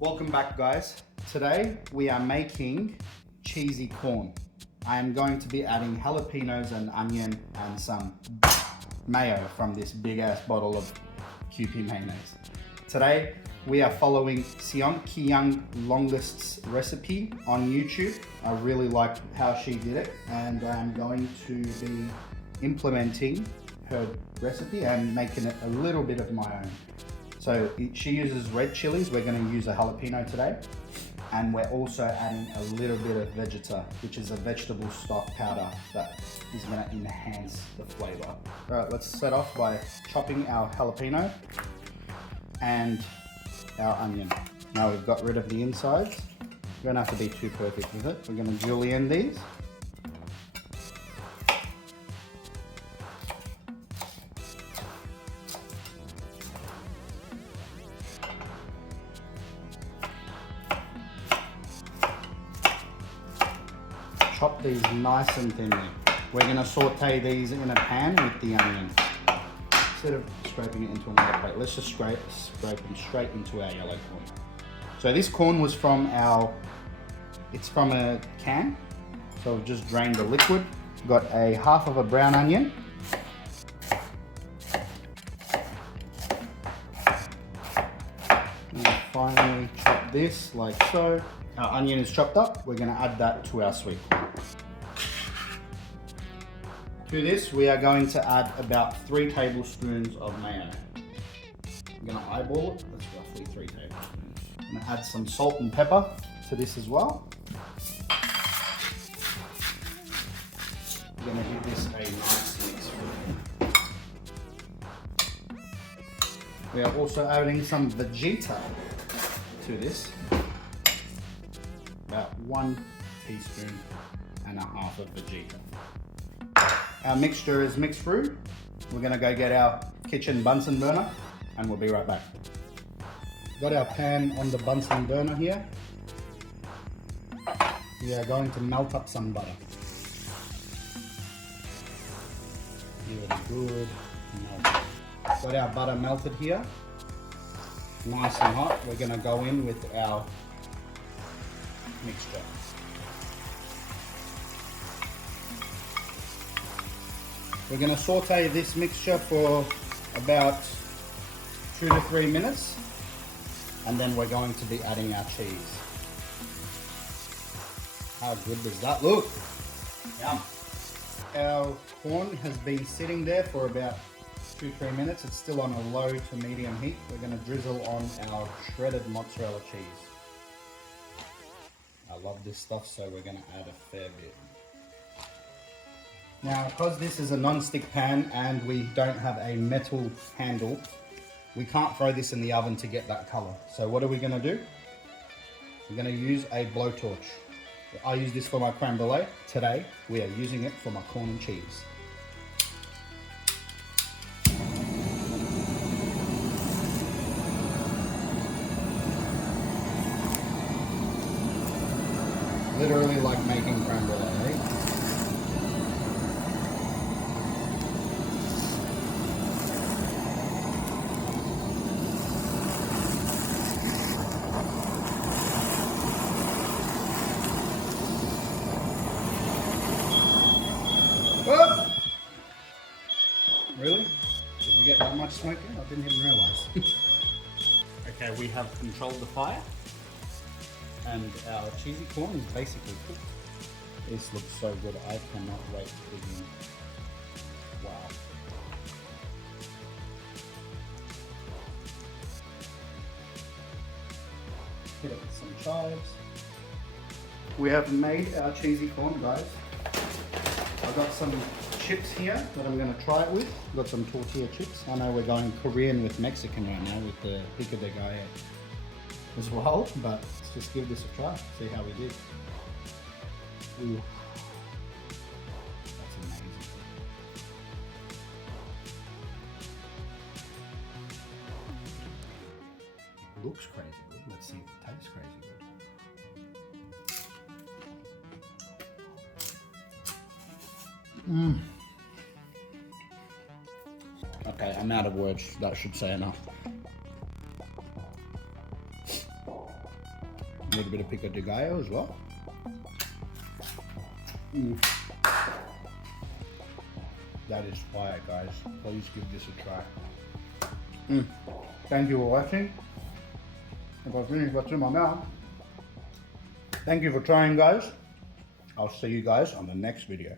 Welcome back, guys. Today we are making cheesy corn. I am going to be adding jalapeños and onion and some mayo from this big ass bottle of Kewpie mayonnaise. Today we are following Seon Ki-young Longest's recipe on YouTube. I really like how she did it, and I'm going to be implementing her recipe and making it a little bit of my own. So she uses red chilies. We're going to use a jalapeno today, and we're also adding a little bit of Vegeta, which is a vegetable stock powder that is going to enhance the flavor. All right, let's set off by chopping our jalapeno and our onion. Now we've got rid of the insides. We don't have to be too perfect with it. We're going to julienne these. Chop these nice and thinly. We're going to saute these in a pan with the onion. Instead of scraping it into another plate, let's just scrape them straight into our yellow corn. So this corn was from it's from a can. So I've just drained the liquid. Got a half of a brown onion. And finally chop this like so. Our onion is chopped up. We're going to add that to our sweet corn. To this, we are going to add about 3 tablespoons of mayo. I'm going to eyeball it. That's roughly 3 tablespoons. I'm going to add some salt and pepper to this as well. We're going to give this a nice mix. We are also adding some Vegeta to this. About 1 teaspoon and a half of Vegeta. Our mixture is mixed through. We're gonna go get our kitchen Bunsen burner and we'll be right back. Got our pan on the Bunsen burner here. We are going to melt up some butter. Really good. Got our butter melted here. Nice and hot. We're gonna go in with our mixture. We're going to saute this mixture for about 2 to 3 minutes, and then we're going to be adding our cheese. How good does that look? Yum. Our corn has been sitting there for about 2-3 minutes. It's still on a low to medium heat. We're going to drizzle on our shredded mozzarella cheese. I love this stuff, so we're going to add a fair bit. Now, because this is a non-stick pan and we don't have a metal handle, we can't throw this in the oven to get that color. So what are we going to do? We're going to use a blowtorch. I use this for my creme brulee. Today, we are using it for my corn and cheese. Literally like making creme brulee, eh? Oh! Really? Did we get that much smoke in? I didn't even realise. Okay, we have controlled the fire. And our cheesy corn is basically cooked. This looks so good. I cannot wait to begin. Wow. Hit it with some chives. We have made our cheesy corn, guys. I've got some chips here that I'm going to try it with. Got some tortilla chips. I know we're going Korean with Mexican right now with the pico de gallo as well, but let's just give this a try, see how we did. Ooh. That's amazing. It looks crazy good. Let's see if it tastes crazy good. Okay, I'm out of words. That should say enough. little bit of pico de gallo as well. That is fire, guys. Please give this a try. Thank you for watching. I got finished what's in my mouth. Thank you for trying, guys. I'll see you guys on the next video.